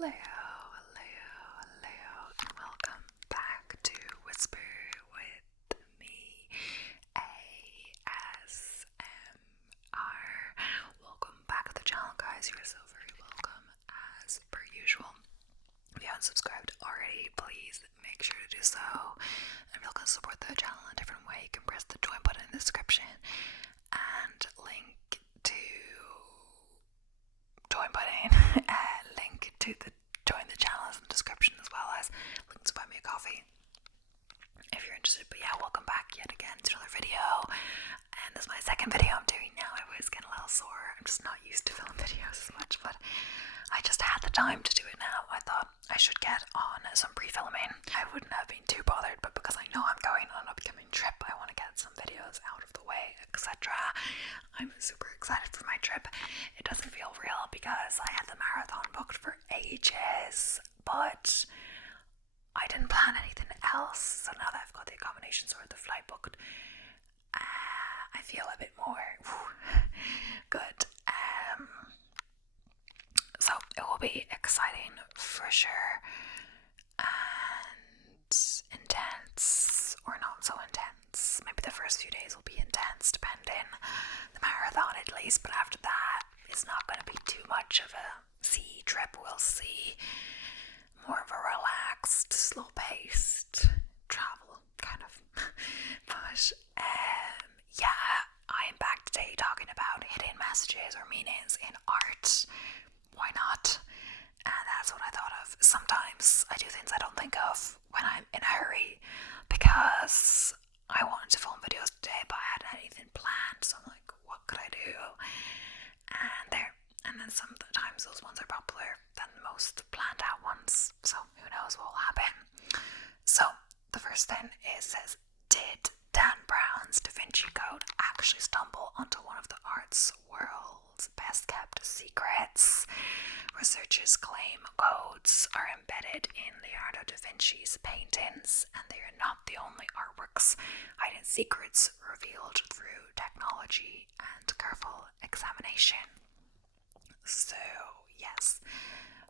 and welcome back to Whisper with me, ASMR. Welcome back to the channel, guys. You are so very welcome, as per usual. If you haven't subscribed already, please make sure to do so. And if you're looking to support the channel in a different way, you can press the join button in the description and link to join the channel in the description, as well as links to buy me a coffee if you're interested. But yeah, welcome back yet again to another video, and this is my second video I'm doing now. I was getting a little sore. I'm just not used to filming videos as much, but I just had the time to do it now. I thought I should get on some pre-filming. I wouldn't have been too bothered, but because I know I'm going on an upcoming trip, I want to get some videos out of the way, etc. I'm super excited for my trip. It doesn't feel real because I had the marathon booked for ages, but I didn't plan anything else. So now that I've got the accommodations or the flight booked, I feel a bit more good. So it will be exciting for sure, and intense or not so intense. Maybe the first few days will be intense, depending the marathon at least, but after that it's not going to be too much of a sea trip. We'll see more of a relaxed, slow-paced travel kind of. But yeah, I'm back today talking about hidden messages or meanings in art. Why not? And that's what I thought of. Sometimes I do things I don't think of when I'm in a hurry, because I wanted to film videos today, but I hadn't anything planned. So I'm like, what could I do? And then sometimes those ones are popular than the most planned out ones. So who knows what will happen. So the first thing says, did Dan Brown's Da Vinci Code actually stumble onto one of the art's world's best kept secrets? Researchers claim codes are embedded in Leonardo da Vinci's paintings, and they are not the only artworks hiding secrets revealed through technology and careful examination. So, yes,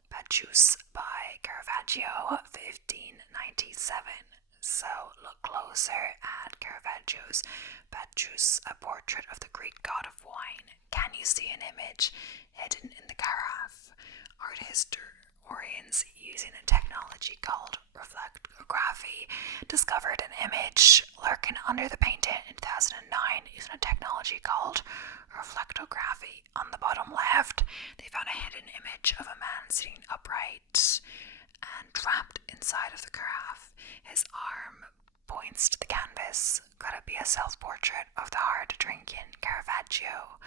Pacius by Caravaggio, 1597. So, look closer at Caravaggio's Pacius, a portrait of the Greek god of wine. Can you see an image hidden in the carafe? Art historians using a technology called reflectography discovered an image lurking under the painting in 2009 using a technology called reflectography. On the bottom left, they found a hidden image of a man sitting upright and trapped inside of the carafe. His arm points to the canvas. Could it be a self-portrait of the hard-drinking Caravaggio?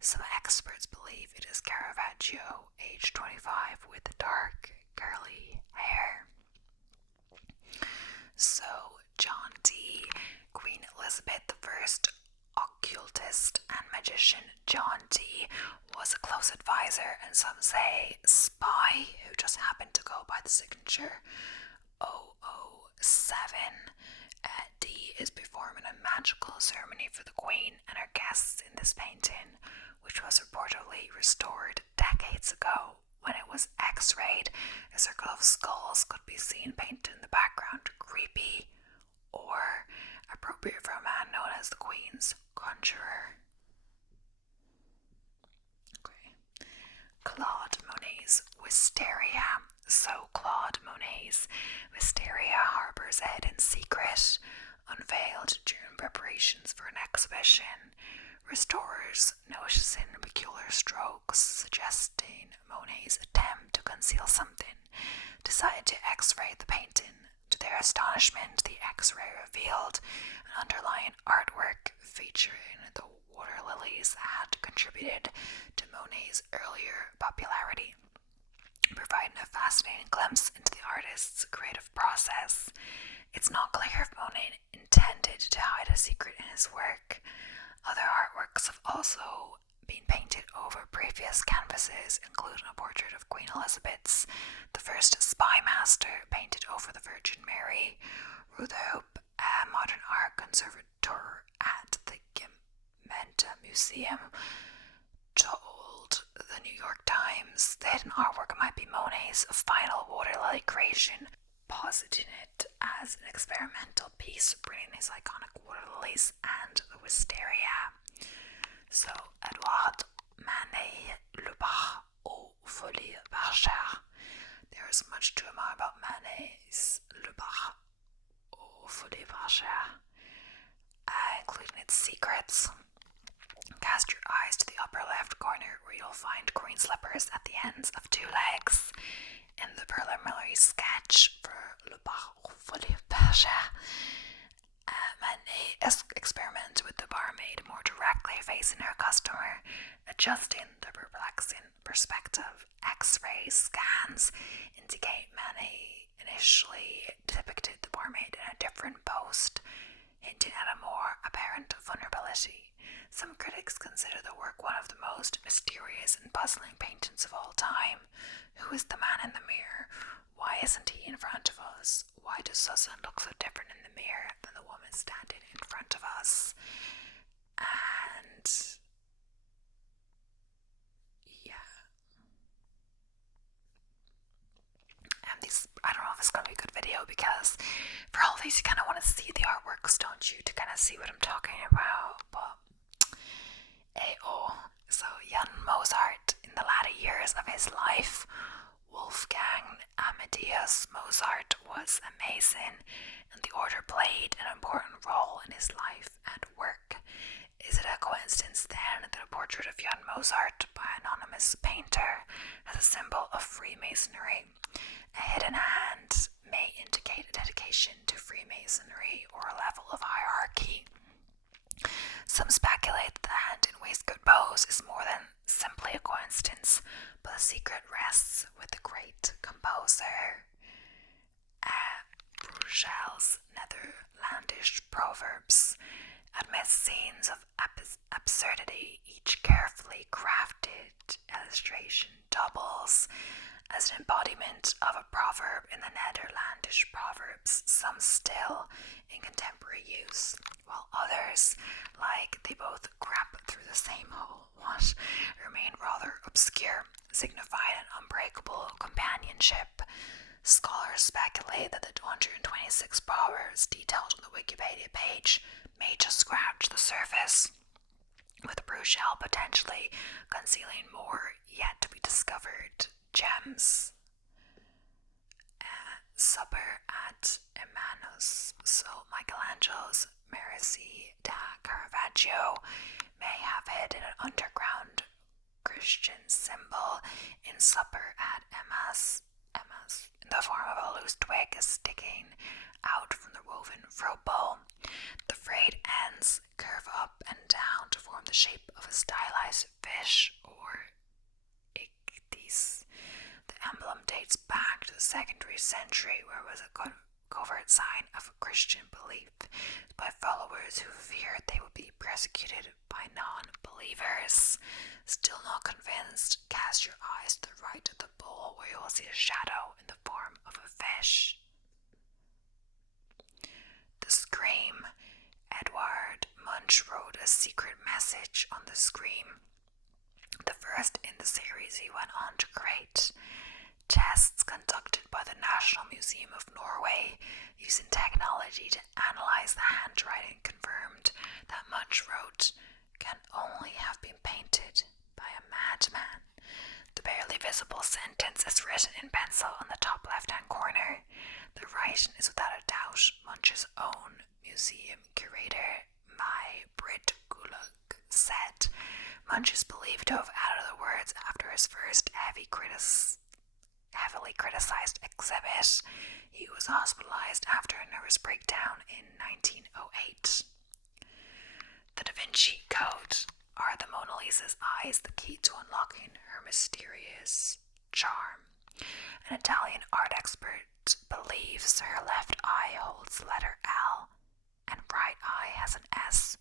Some experts believe it is Caravaggio, age 25, with dark, curly hair. So, John Dee, Queen Elizabeth I occultist and magician John Dee was a close advisor, and some say spy, who just happened to go by the signature 007. Dee is performing a magical ceremony for the Queen and her guests in this painting, which was reportedly restored decades ago. When it was x-rayed, a circle of skulls could be seen painted in the background. Creepy, or appropriate for a man known as the Queen's conjurer. Okay. Claude Monet's Wisteria. So Claude Monet's Wisteria harbors a hidden secret unveiled during preparations for an exhibition. Restorers, noticing peculiar strokes suggesting Monet's attempt to conceal something, decided to x-ray the painting. To their astonishment, the x-ray revealed an underlying artwork featuring the water lilies that had contributed to Monet's earlier popularity, providing a fascinating glimpse into the artist's creative process. It's not clear if Monet intended to hide a secret in his work. Other artworks have also been painted over previous canvases, including a portrait of Queen Elizabeth, the first spy master, painted over the Virgin Mary. Rutherhoop, a modern art conservator at the Gimenta Museum, told the New York Times, the hidden artwork might be Monet's final water lily creation, positing it as an experimental piece bringing his iconic water lilies and the wisteria. So, Edouard Manet, Le Bar aux Folies Bergères. There is much to admire about Manet's Le Bar aux Folies Bergères, including its secrets. Cast your eyes to the upper left corner where you'll find green slippers at the ends of two legs. In the preliminary sketch for Le Bar aux Folies Bergères, Manet experiments with the barmaid more directly facing her customer, adjusting the perplexing perspective. X-ray scans indicate Manet initially depicted the barmaid in a different post, hinting at a more apparent vulnerability. Some critics consider the work one of the most mysterious and puzzling paintings of all time. Who is the man in the mirror? Why isn't he in front of us? Why does Susan look so different in the mirror than the woman standing in front of us? And I don't know if it's going to be a good video, because for all these you kind of want to see the artworks, don't you, to kind of see what I'm talking about. But so young Mozart, in the latter years of his life, Wolfgang Amadeus Mozart was amazing, and the order played an important role in his life and work. Is it a coincidence then that a portrait of young Mozart by an anonymous painter as a symbol of Freemasonry? A hidden hand may indicate a dedication to Freemasonry or a level of hierarchy. Some speculate that the hand in waistcoat pose is more than simply a coincidence, but the secret rests with the great composer. Bruegel's Netherlandish proverbs admit scenes of absurdity. Each carefully crafted illustration doubles as an embodiment of a proverb in the Netherlandish proverbs, some still in contemporary use, while others, like they both crap through the same hole, remain rather obscure, signifying an unbreakable companionship. Scholars speculate that the 226 proverbs detailed on the Wikipedia page may just scratch the surface, with Bruegel potentially concealing more yet to be discovered gems. Supper at Emmaus. So Michelangelo's Mercy da Caravaggio may have hidden an underground Christian symbol in Supper at Emmaus, in the form of a loose twig sticking out from the woven fruit bowl. The frayed ends curve up and down to form the shape of a stylized fish or ichthys. The emblem dates back to the 2nd century, where it was a covert sign of Christian belief by followers who feared they would be persecuted by non-believers. Still not convinced? Cast your eyes to the right of the bowl, where you will see a shadow in the form of a fish. The Scream. Edward Munch wrote a secret message on the Scream, the first in the series he went on to create. Tests conducted by the National Museum of Norway using technology to analyze the handwriting confirmed that Munch wrote can only have been painted by a madman. The barely visible sentence is written in pencil on the top left-hand corner. The writing is without a doubt Munch's own. Museum curator Mai Britt Gulag said Munch is believed to have added the words after his first heavily criticized exhibit. He was hospitalized after a nervous breakdown in 1908. The Da Vinci Code. Are the Mona Lisa's eyes the key to unlocking her mysterious charm? An Italian art expert believes her left eye holds the letter L and right eye has an S.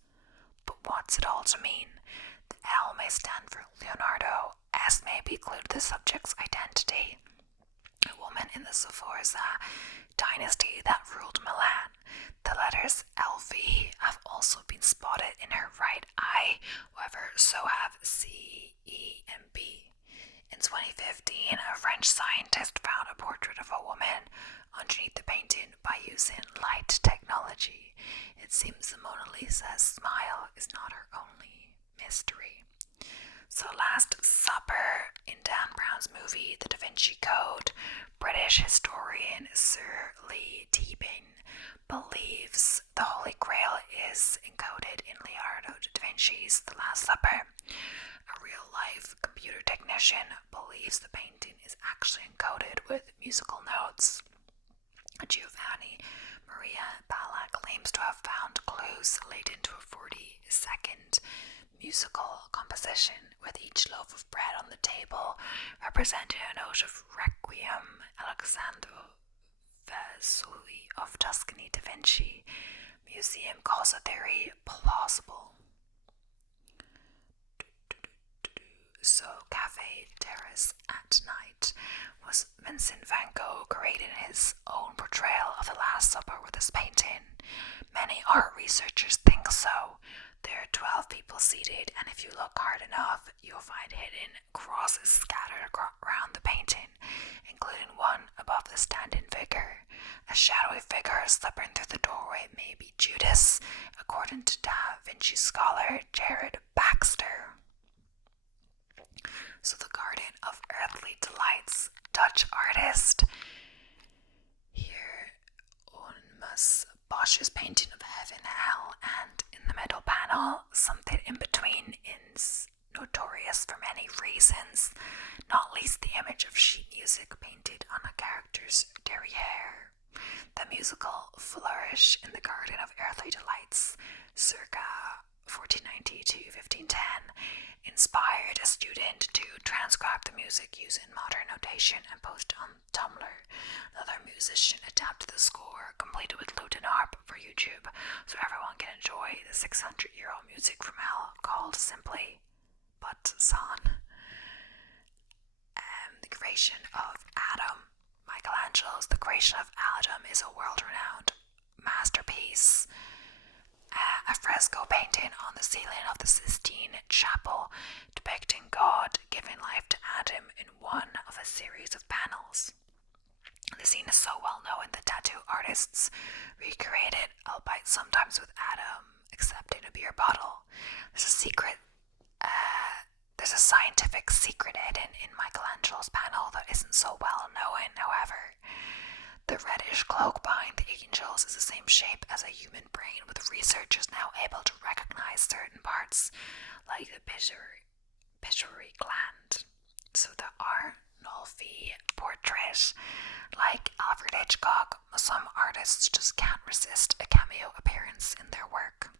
But what's it all to mean? The L may stand for Leonardo, S may be clue to the subject's identity. A woman in the Sforza dynasty that ruled Milan. The letters LV have also been spotted in her right eye, however, so have C, E, and B. In 2015, a French scientist found a portrait of a woman underneath the painting by using light technology. It seems the Mona Lisa's smile is not her only mystery. So Last Supper, in Dan Brown's movie The Da Vinci Code, British historian Sir Lee Teabing believes the Holy Grail is encoded in Leonardo da Vinci's The Last Supper. A real-life computer technician believes the painting is actually encoded with musical notes. Giovanni Maria Balla claims to have found clues laid into a 40-second musical composition, with each loaf of bread on the table representing a note of Requiem. Alessandro Vesuvio of Tuscany Da Vinci Museum calls the theory plausible. So, Cafe Terrace at Night was Vincent van Gogh creating his own portrayal of the Last Supper with his painting. Many art researchers think so. There are 12 people seated, and if you look hard enough, you'll find hidden crosses scattered around the painting, including one above the standing figure. A shadowy figure slipping through the doorway may be Judas, according to Da Vinci scholar Jared Baxter. So the Garden of Earthly Delights, Dutch artist. Here, Onmus Bosch's painting of heaven, hell, and in the middle panel, something in between is notorious for many reasons, not least the image of sheet music painted on a character's derriere. The musical flourish in the Garden of Earthly Delights, circa 1490 to 1510, inspired a student to transcribe the music using modern notation and post on Tumblr. Another musician adapted the score, completed with lute and harp, for YouTube, so everyone can enjoy the 600-year-old music from hell called simply But Son. The creation of Adam. Michelangelo's The Creation of Adam is a world-renowned masterpiece. A fresco painting on the ceiling of the Sistine Chapel depicting God giving life to Adam in one of a series of panels. The scene is so well known that tattoo artists recreate it, albeit sometimes with Adam accepting a beer bottle. There's a scientific secret hidden in Michelangelo's panel that isn't so well known, however. The reddish cloak behind the angels is the same shape as a human brain, with researchers now able to recognize certain parts, like the pituitary gland. So the Arnolfi portrait, like Alfred Hitchcock, some artists just can't resist a cameo appearance in their work.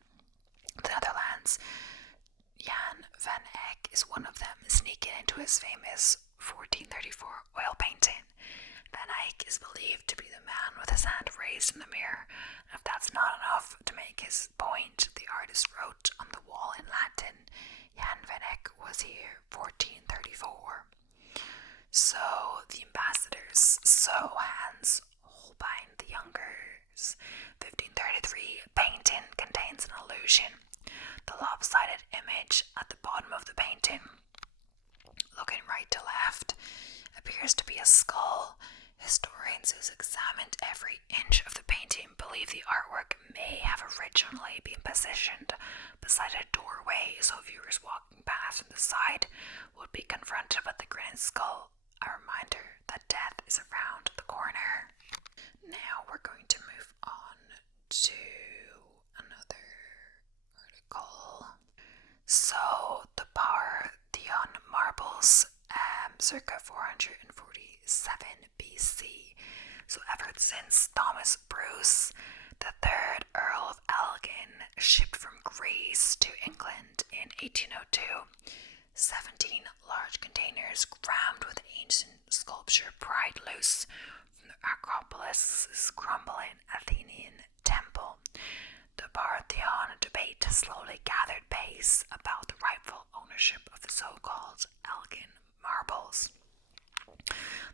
The Netherlands, Jan van Eyck is one of them, sneaking into his famous 1434 oil painting. Van Eyck is believed to be the man with his hand raised in the mirror, and if that's not enough to make his point, the artist wrote on the wall in Latin, Jan van Eyck was here 1434. So the ambassadors, so Hans Holbein the Younger's 1533 painting contains an illusion. The lopsided image at the bottom of the painting, looking right to left, appears to be a skull. Historians who's examined every inch of the painting believe the artwork may have originally been positioned beside a doorway, so viewers walking past on the side would be confronted with the grinning skull, a reminder that death is around the corner. Now we're going to move on to another article. So the Parthenon marbles, circa 447 BC. So ever since Thomas Bruce, the third Earl of Elgin, shipped from Greece to England in 1802, 17 large containers crammed with ancient sculpture pried loose from the Acropolis' crumbling Athenian temple. The Parthenon debate slowly gathered pace about the rightful ownership of the so-called Elgin marbles.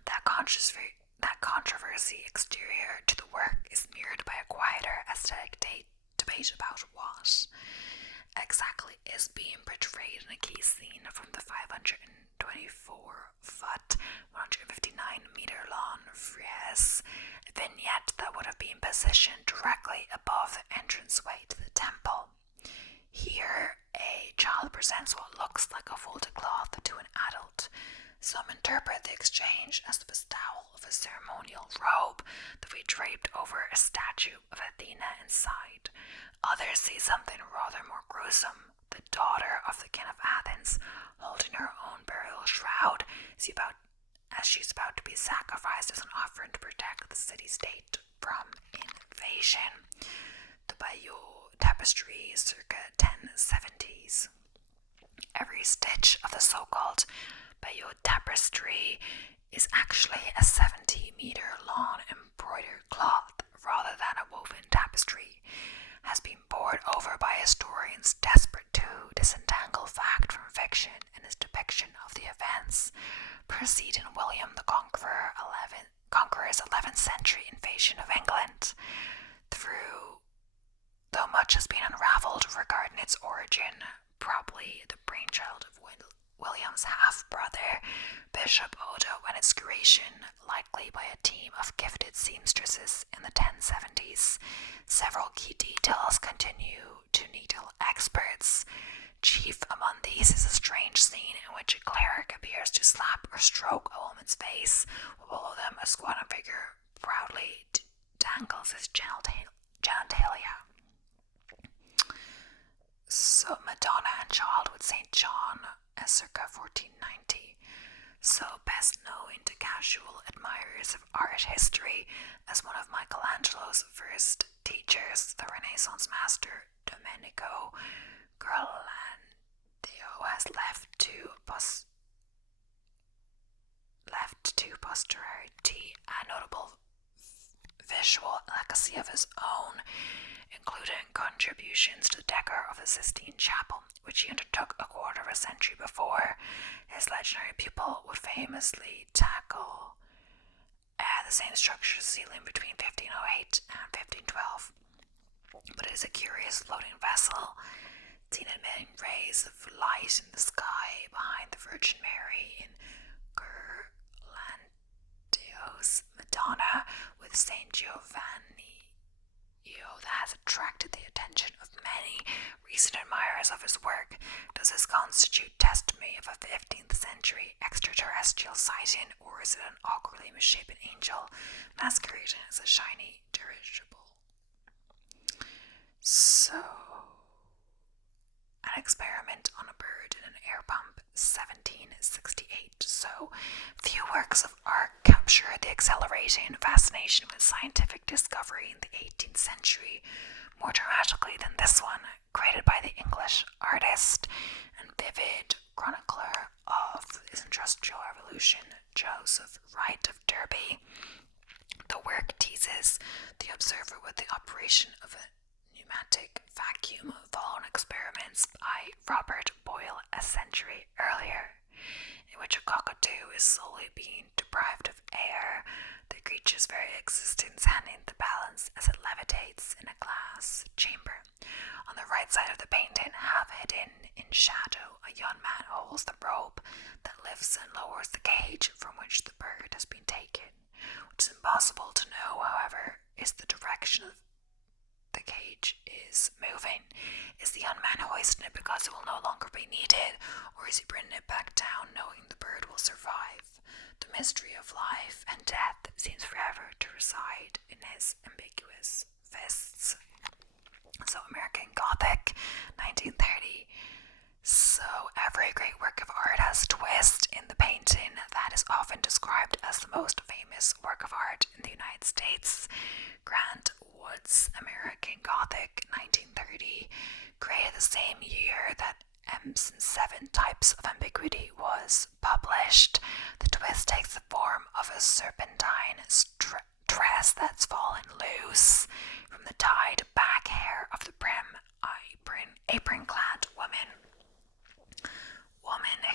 That controversy exterior to the work is mirrored by a quieter aesthetic debate about what exactly is being portrayed in a key scene from the 512 24-foot, 159-meter-long frieze vignette that would have been positioned directly above the entranceway to the temple. Here, a child presents what looks like a folded cloth to an adult. Some interpret the exchange as the bestowal of a ceremonial robe that we draped over a statue of Athena inside. Others see something rather more gruesome. The daughter of the king of Athens, holding her own burial shroud, as she's about to be sacrificed as an offering to protect the city-state from invasion. The Bayeux tapestry is circa 1070s. Every stitch of the so-called Bayeux tapestry is actually a 70-meter-long embroidered cloth rather than a woven tapestry, has been pored over by historians desperate to disentangle fact from fiction in his depiction of the events preceding William the Conqueror's 11th century invasion of England. Though much has been unravelled regarding its origin, probably the brainchild of William's half-brother, Bishop Odo, and its creation, likely by a team of gifted seamstresses in the 1070s. Several key details continue to needle experts. Chief among these is a strange scene in which a cleric appears to slap or stroke a woman's face, while below them a squatting figure proudly dangles his genitalia. So Madonna and Child with St. John, circa 1490. So best known to casual admirers of art history as one of Michelangelo's first teachers, the Renaissance master Domenico Ghirlandaio has left to posterity a notable visual legacy of his own, including contributions to the decor of the Sistine Chapel, which he undertook a quarter of a century before. His legendary pupil would famously tackle the same structure ceiling between 1508 and 1512. But it is a curious floating vessel, seen emitting rays of light in the sky behind the Virgin Mary in Ghirlandaio's Madonna with Saint Giovanni, that has attracted the attention of many recent admirers of his work. Does this constitute testimony of a 15th century extraterrestrial sighting, or is it an awkwardly misshapen angel masquerading as a shiny dirigible? So, an experiment on a bird in an air pump, 1768. So, few works of art capture the exhilarating fascination with scientific discovery in the 18th century more dramatically than this one, created by the English artist and vivid chronicler of the Industrial Revolution, Joseph Wright of Derby. The work teases the observer with the operation of a pneumatic vacuum following experiments by Robert Boyle a century earlier, in which a cockatoo is slowly being deprived of air, the creature's very existence handing the balance as it levitates in a glass chamber. On the right side of the painting, half hidden in shadow, a young man holds the rope that lifts and lowers the cage from which the bird has been taken. What is impossible to know, however, is the direction the cage is moving. Is the young man hoisting it because it will no longer be needed, or is he bringing it back down knowing the bird will survive? The mystery of life and death seems forever to reside in his ambiguous fists. So American Gothic, 1930. So every great work of art has a twist in the painting that is often described as the most famous work of art in the United States. Grant Wood's American Gothic, 1930, created the same year that Emerson 7 Types of Ambiguity was published. The twist takes the form of a serpentine dress that's fallen loose from the tied back hair of the apron-clad woman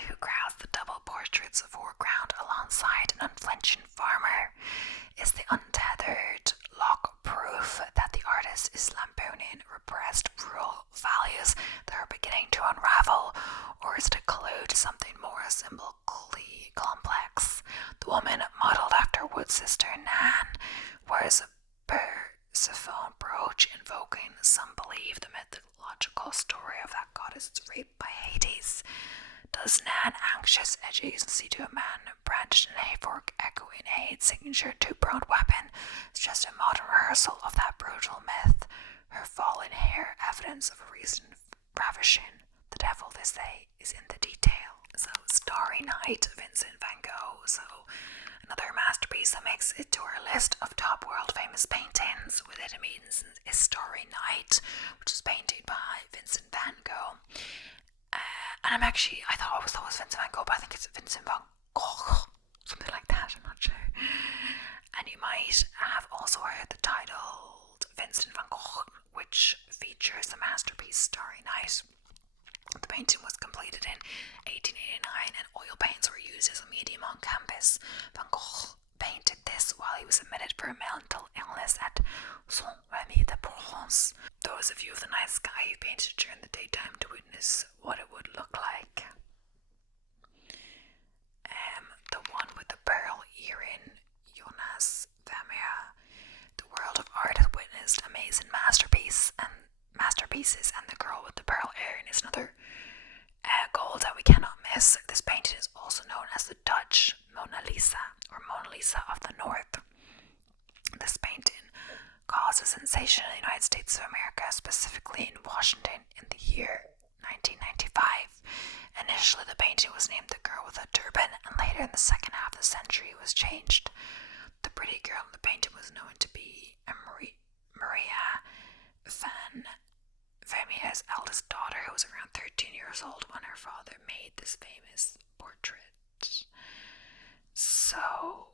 who crowds the double portrait's foreground alongside an unflinching farmer. Is the untethered lock proof that the artist is lampooning repressed rural values that are beginning to unravel, or is it a clue to something more symbolical masterpiece. Does Nan anxious adjacency to a man brandished an hay-fork echoing Aid's signature two-pronged weapon is just a modern rehearsal of that brutal myth. Her fallen hair, evidence of a recent ravishing. The devil, they say, is in the detail. So, Starry Night, Vincent van Gogh. So, another masterpiece that makes it to our list of top world famous paintings. With it means is Starry Night, which is painted by Vincent van Gogh. And I thought it was Vincent van Gogh, but I think it's Vincent van Gogh, something like that, I'm not sure. And you might have also heard the title Vincent van Gogh, which features the masterpiece Starry Night. The painting was completed in 1889 and oil paints were used as a medium on canvas. Van Gogh painted this while he was admitted for a mental illness at Saint-Rémy-de-Provence. Those of you of the night sky who painted during the daytime to witness what it would look like. The one with the pearl earring, Jonas Vermeer. The world of art has witnessed amazing masterpieces, and the girl with the pearl earring is another goal that we cannot miss. This painting is also known as the Dutch Mona Lisa, or Mona Lisa of the North. This painting caused a sensation in the United States of America, specifically in Washington, in the year 1995. Initially, the painting was named The Girl with a Turban, and later in the second half of the century it was changed. The pretty girl in the painting was known to be Maria van Vermeer's eldest daughter, who was around 13 years old when her father made this famous portrait. So,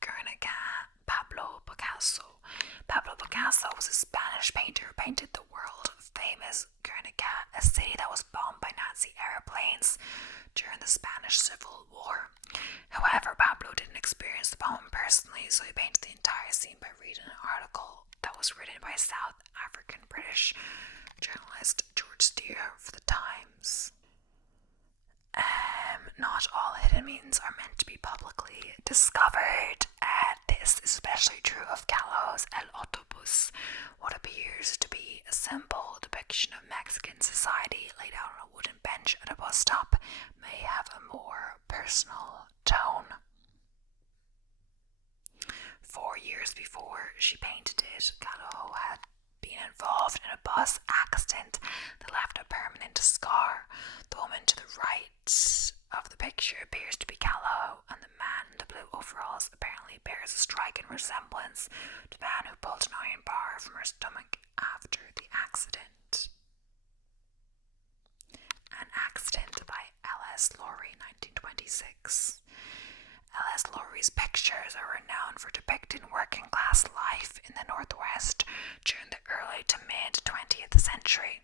Guernica, Pablo Picasso. Pablo Picasso was a Spanish painter who painted the world famous Guernica, a city that was bombed by Nazi airplanes during the Spanish Civil War. However, Pablo didn't experience the bombing personally, so he painted the entire scene by reading an article that was written by South African British journalist George Steer for the Times. Not all hidden meanings are meant to be publicly discovered. This is especially true of Gallo's El Autobus, what appears to be a simple depiction of Mexican society laid out on a wooden bench at a bus stop, may have a more personal tone. 4 years before she painted it, Gallo had been involved in a bus accident that left a permanent scar. The woman to the right of the picture appears to be Gallo, and the man in the blue overalls apparently bears a striking resemblance to the man who pulled an iron bar from her stomach after the accident. An Accident by L.S. Laurie, 1926. L.S. Laurie's pictures are renowned for depicting working class life in the Northwest during the early to mid 20th century.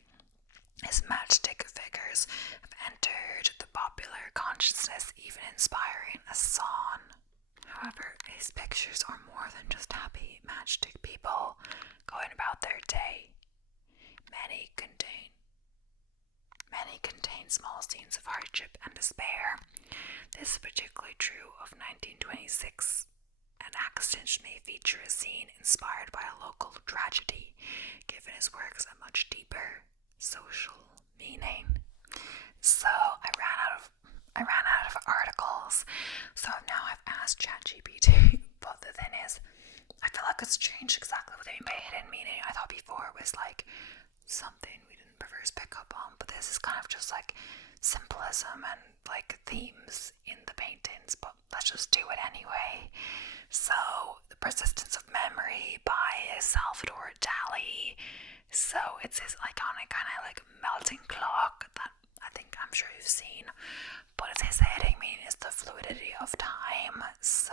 His matchstick figures have entered the popular consciousness, even inspiring a song. However, his pictures are more than just happy matchstick people going about their day. Many contain small scenes of hardship and despair. This is particularly true of 1926. An Accident may feature a scene inspired by a local tragedy, giving his works a much deeper social meaning. So I ran out of articles, so now I've asked ChatGPT. But the thing is, I feel like it's changed exactly what they mean by hidden meaning. I thought before it was like something we didn't first pick up on, but this is kind of just like symbolism and like themes in the paintings, but let's just do it anyway. So, The Persistence of Memory by Salvador Dali. So it's his iconic kind of like melting clock that I'm sure you've seen, but it's his heading meaning is the fluidity of time. So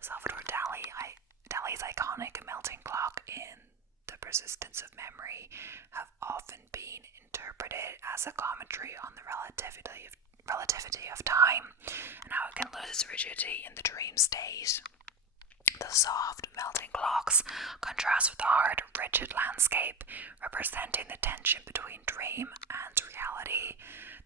Salvador Dali's iconic melting clock in The Persistence of Memory have often been interpreted as a commentary on the relativity of time and how it can lose its rigidity in the dream state. The soft, melting clocks contrast with the hard, rigid landscape, representing the tension between dream and reality.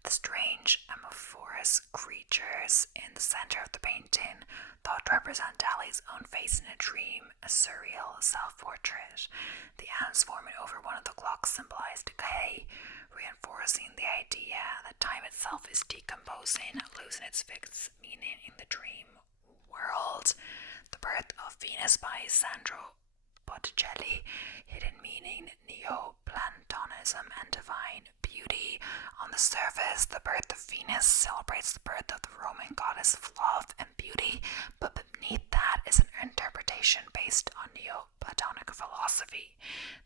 The strange, amorphous creatures in the center of the painting, thought to represent Dali's own face in a dream, a surreal self-portrait. The ants forming over one of the clocks symbolize decay, reinforcing the idea that time itself is decomposing, losing its fixed meaning in the dream world. The Birth of Venus by Sandro Botticelli, hidden meaning, Neoplatonism and divine beauty. On the surface, the Birth of Venus celebrates the birth of the Roman goddess of love and beauty, but beneath that is an interpretation based on Neoplatonic philosophy.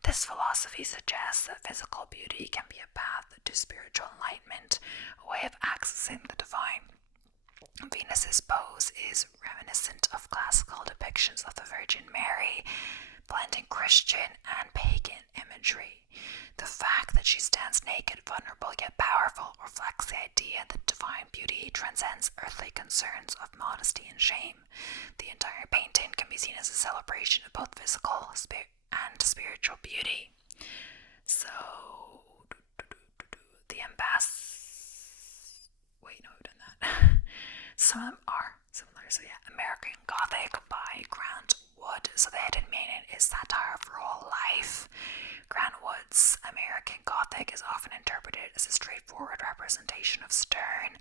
This philosophy suggests that physical beauty can be a path to spiritual enlightenment, a way of accessing the divine. Venus's pose is reminiscent of classical depictions of the Virgin Mary, blending Christian and pagan imagery. The fact that she stands naked, vulnerable yet powerful reflects the idea that divine beauty transcends earthly concerns of modesty and shame. The entire painting can be seen as a celebration of both physical and spiritual beauty. So, the wait, no, we've done that. Some of them are similar. So yeah, American Gothic by Grant Wood. So the hidden meaning is satire of rural life. Grant Wood's American Gothic is often interpreted as a straightforward representation of stern,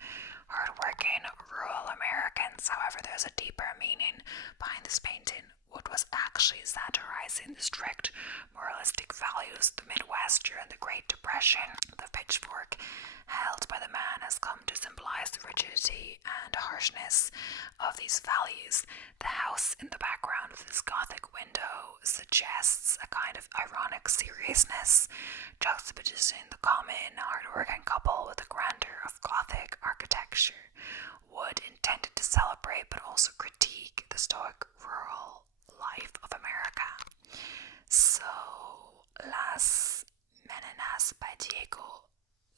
hard-working rural Americans. However, there's a deeper meaning behind this painting. Wood was actually satirizing the strict moralistic values of the Midwest during the Great Depression. The pitchfork held by the man has come to symbolize the rigidity and harshness of these values. The house in the background of this Gothic window suggests a kind of ironic seriousness, juxtaposing the common, hard-working couple with the grandeur of Gothic architecture. Wood intended to celebrate but also critique the stoic rural life of America. So, Las Meninas by Diego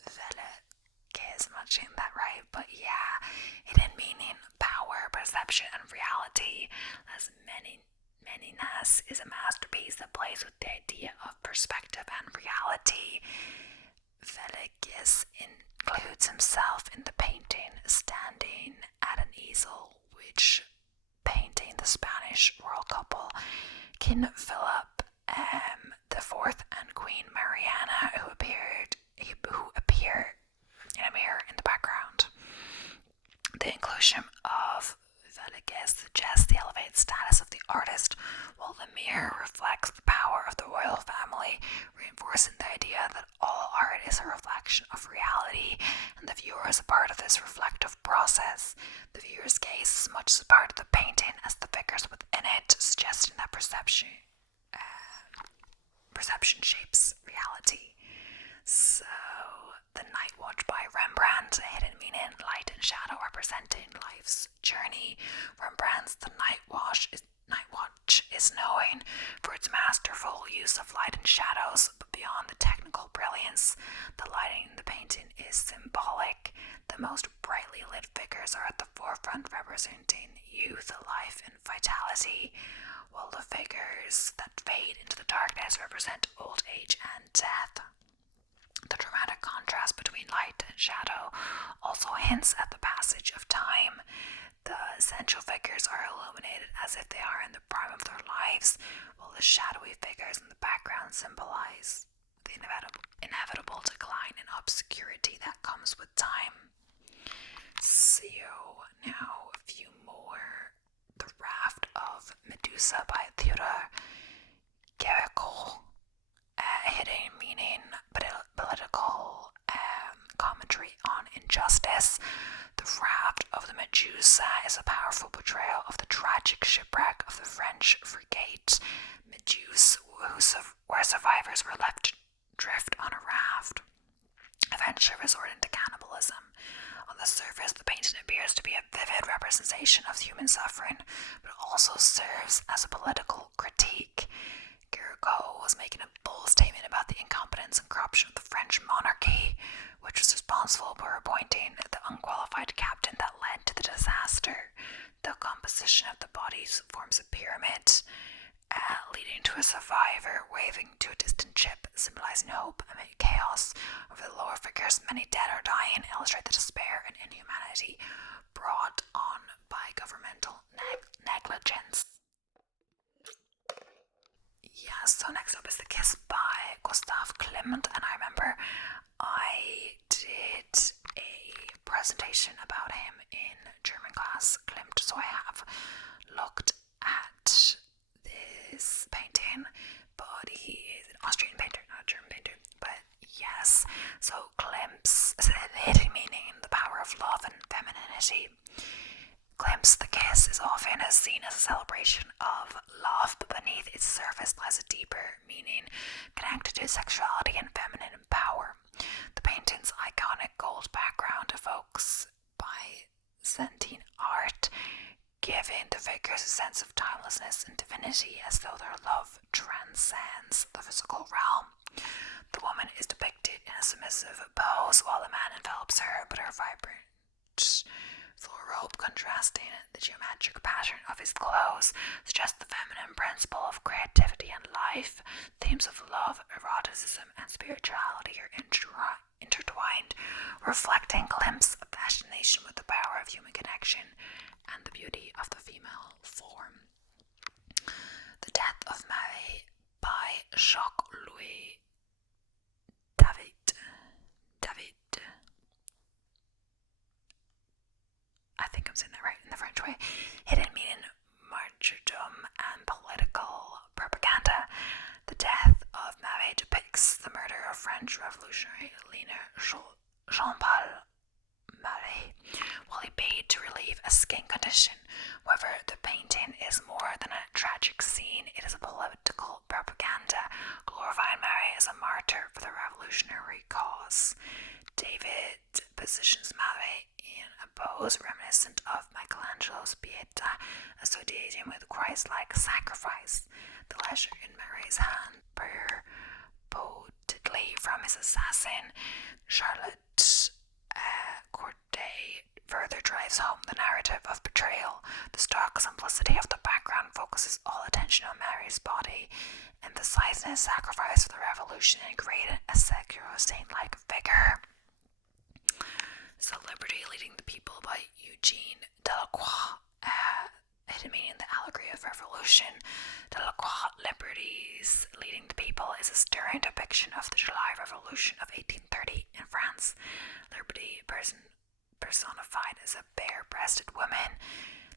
Velázquez, I'm not saying that right, but yeah, hidden meaning, power, perception, and reality. Las Meninas is a masterpiece that plays with the idea of perspective and reality. Velázquez includes himself in the painting, standing at an easel, which painting the Spanish royal couple, King Philip IV and Queen Mariana, who appear in a mirror in the background. The inclusion of Velázquez suggests the elevated status of the artist, while the mirror reflects the power of the royal family, reinforcing the idea that all art is a reflection of reality, and the viewer is a part of this reflective process. The viewer's gaze is as much a part of the painting as the figures within it, suggesting that perception shapes reality. So, The Night Watch by Rembrandt, a hidden meaning, light and shadow representing life's journey. Rembrandt's The Night Watch is known for its masterful use of light and shadows, but beyond the technical brilliance, the lighting in the painting is symbolic. The most brightly lit figures are at the forefront, representing youth, life, and vitality, while the figures that fade into the darkness represent old age and death. The dramatic contrast between light and shadow also hints at the passage of time. The essential figures are illuminated as if they are in the prime of their lives, while the shadowy figures in the background symbolize the inevitable decline and obscurity that comes with time. So now a few more. The Raft of Medusa by Theodore Géricault, hidden meaning, political commentary on injustice. The Raft of the Medusa is a powerful portrayal of the tragic shipwreck of the French frigate Medusa, where survivors were left to drift on a raft, eventually resorting to cannibalism. On the surface, the painting appears to be a vivid representation of human suffering, but also serves as a political critique. Géricault was making a bold statement about the incompetence and corruption of the French monarchy, which was responsible for appointing the unqualified captain that led to the disaster. The composition of the bodies forms a pyramid, leading to a survivor waving to a distant ship, symbolizing hope amid chaos. Over the lower figures, many dead or dying illustrate the despair and inhumanity brought on by governmental negligence. Yeah, so next up is The Kiss by Gustav Klimt, and I remember I did a presentation about him in German class, Klimt. So I have looked at this painting, but he is an Austrian painter, not a German painter. But yes, so Klimt's hidden meaning, the power of love and femininity. Klimt's The Kiss is often seen as a celebration of love, but beneath its surface lies a deeper meaning connected to sexuality and feminine power. The painting's iconic gold background evokes Byzantine art, giving the figures a sense of timelessness and divinity, as though their love transcends the physical realm. The woman is depicted in a submissive pose, while the man envelops her, but her vibrant full robe contrasting the geometric pattern of his clothes suggests the feminine principle of creativity and life. Themes of love, eroticism, and spirituality are intertwined, reflecting Klimt's fascination with the power of human connection and the beauty of the female form. The Death of Marie by Jacques-Louis David. I think I'm saying that right in the French way. Hidden meaning, martyrdom, and political propaganda. The Death of Marie depicts the murder of French revolutionary leader Jean-Paul Marie while he paid to relieve a skin condition. However, the painting is more than a tragic scene. It is a political propaganda, glorifying Marie as a martyr for the revolutionary cause. David positions Marie in a pose reminiscent of Michelangelo's Pieta, associating with Christ-like sacrifice. The ledger in Marie's hand, purportedly from his assassin, Charlotte Corday, further drives home the narrative of betrayal. The stark simplicity of the background focuses all attention on Mary's body, emphasizing his sacrifice for the revolution and creating a secular saint-like figure. So, Liberty Leading the People by Eugene Delacroix, hidden meaning the allegory of revolution. Delacroix, Liberty's Leading the People, is a stirring depiction of the July Revolution of 1830 in France. Liberty, personified as a bare-breasted woman,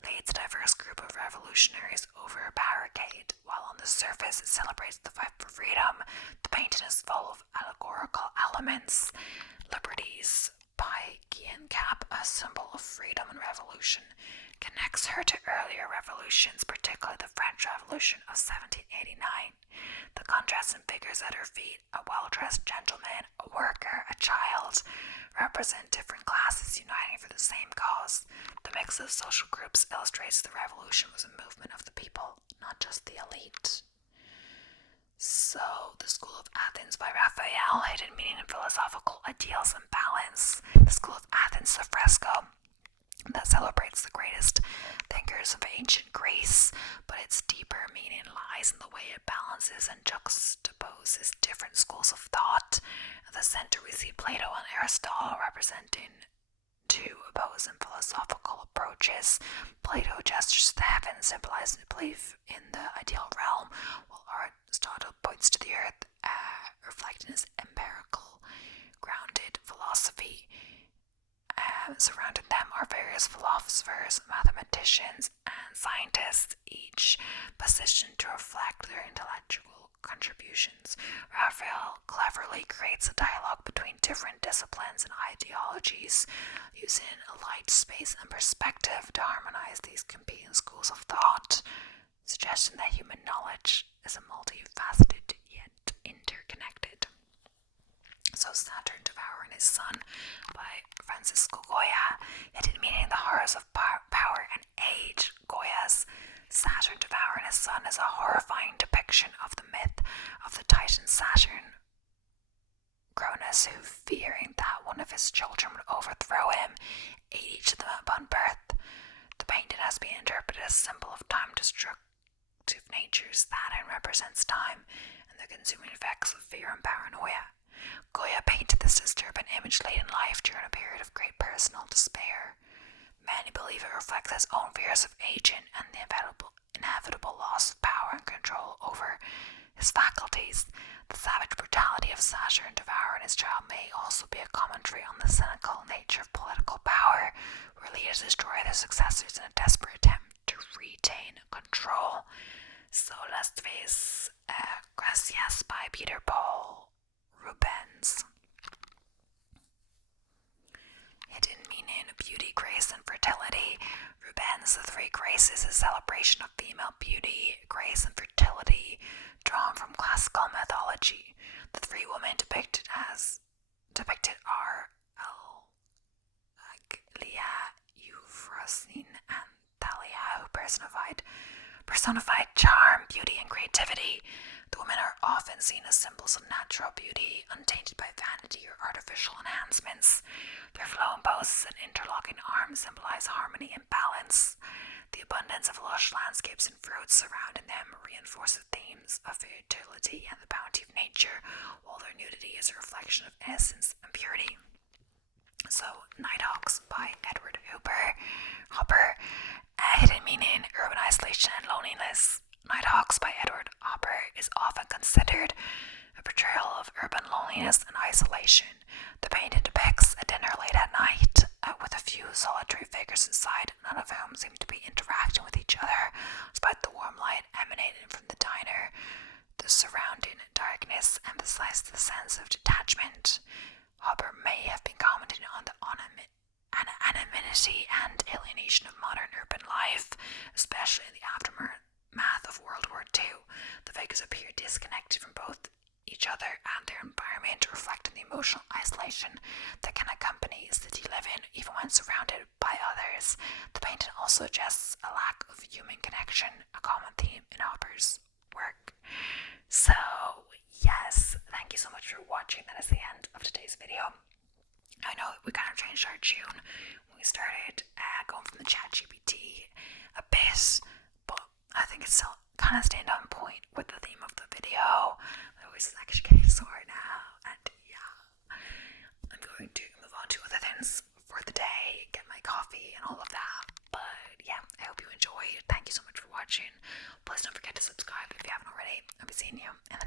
leads a diverse group of revolutionaries over a barricade. While on the surface it celebrates the fight for freedom, the painting is full of allegorical elements. Liberty's Pygian cap, a symbol of freedom and revolution, connects her to earlier revolutions, particularly the French Revolution of 1789. The contrasting figures at her feet, a well-dressed gentleman, a worker, a child, represent different classes uniting for the same cause. The mix of social groups illustrates the revolution was a movement of the people, not just the elite. So, The School of Athens by Raphael, hidden meaning and philosophical ideals and balance. The School of Athens is a fresco that celebrates the greatest thinkers of ancient Greece, but its deeper meaning lies in the way it balances and juxtaposes different schools of thought. At the center we see Plato and Aristotle representing two opposing philosophical approaches. Plato gestures to the heavens, symbolizing belief in the ideal realm, while Aristotle points to the earth, reflecting his empirical, grounded philosophy. Surrounding them are various philosophers, mathematicians, and scientists, each positioned to reflect their intellectual contributions. Raphael cleverly creates a dialogue between different disciplines and ideologies, using light, space, and perspective to harmonize these competing schools of thought, suggesting that human knowledge is a multifaceted yet interconnected. So, Saturn Devouring His Son by Francisco Goya, hidden meaning the horrors of power and age. Goya's Saturn Devouring His Son is a horrifying depiction of the myth of the Titan Saturn, Cronus, who, fearing that one of his children would overthrow him, ate each of them upon birth. The painting has been interpreted as a symbol of time-destructive natures. Saturn represents time and the consuming effects of fear and paranoia. Goya painted this disturbing image late in life during a period of great personal despair. Many believe it reflects his own fears of aging and the inevitable loss of power and control over his faculties. The savage brutality of Saturn devouring his child may also be a commentary on the cynical nature of political power. successors in a desperate attempt to retain control. So let's face Gracias by Peter Paul Rubens. Hidden meaning, beauty, grace, and fertility. Rubens' The Three Graces is a celebration of female beauty, grace, and fertility, drawn from classical mythology. The three women depicted are Leah, Euphrosyne, and Thalia, who personified charm, beauty, and creativity. The women are often seen as symbols of natural beauty, untainted by vanity or artificial enhancements. Their flowing poses and interlocking arms symbolize harmony and balance. The abundance of lush landscapes and fruits surrounding them reinforce the themes of fertility and the bounty of nature, while their nudity is a reflection of innocence and purity. So, Nighthawks by Edward Hopper. Hidden meaning, urban isolation and loneliness. Nighthawks by Edward Hopper is often considered a portrayal of urban loneliness and isolation. The painting depicts a dinner late at night with a few solitary figures inside, none of whom seem to be interacting with each other, despite the warm light emanating from the diner. The surrounding darkness emphasized the sense of detachment. Hopper may have been commenting on the anonymity and alienation of modern urban life, especially in the aftermath of World War II. The figures appear disconnected from both each other and their environment, reflecting the emotional isolation that can accompany city living even when surrounded by others. The painting also suggests a lack of human connection, a common theme in Hopper's work. So, yes, thank you so much for watching. That is the end of today's video. I know we kind of changed our tune when we started going from the ChatGPT a bit, but I think it's still kind of staying on point with the theme of the video. My voice is actually getting sore now, and yeah, I'm going to move on to other things for the day, get my coffee and all of that. But yeah, I hope you enjoyed. Thank you so much for watching. Please don't forget to subscribe if you haven't already. I'll be seeing you in the